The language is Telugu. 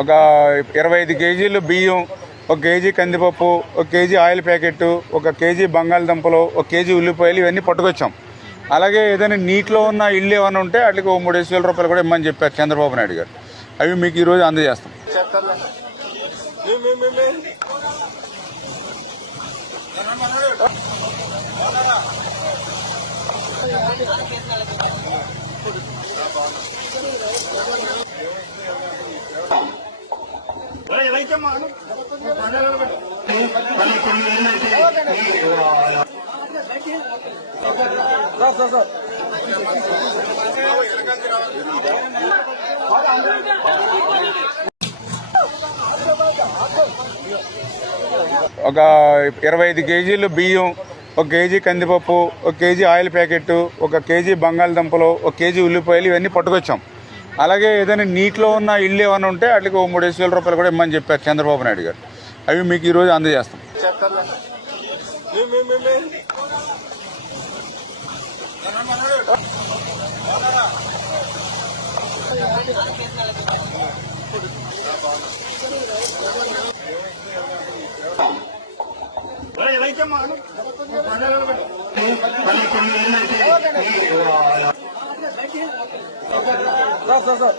ఒక ఇరవై ఐదు కేజీలు బియ్యం ఒక కేజీ కందిపప్పు ఒక కేజీ ఆయిల్ ప్యాకెట్ ఒక కేజీ బంగాళదుంపలు ఒక కేజీ ఉల్లిపాయలు ఇవన్నీ పట్టుకొచ్చాం. అలాగే ఏదైనా నీటిలో ఉన్న ఇల్లు ఏమైనా ఉంటే వాటికి ఓ మూడు వేల రూపాయలు కూడా ఇమ్మని చెప్పారు చంద్రబాబు నాయుడు గారు. అవి మీకు ఈరోజు అందజేస్తాం. ఒక ఇరవై ఐదు కేజీలు బియ్యం ఒక కేజీ కందిపప్పు ఒక కేజీ ఆయిల్ ప్యాకెట్ ఒక కేజీ బంగాళదుంపలు ఒక కేజీ ఉల్లిపాయలు ఇవన్నీ పట్టుకొచ్చాం. అలాగే ఏదైనా నీటిలో ఉన్న ఇల్లు ఏమైనా ఉంటే వాటికి ఓ మూడు వేల రూపాయలు కూడా ఇమ్మని చెప్పారు చంద్రబాబు నాయుడు గారు. అవి మీకు ఈరోజు అందజేస్తాం. そうそうそう。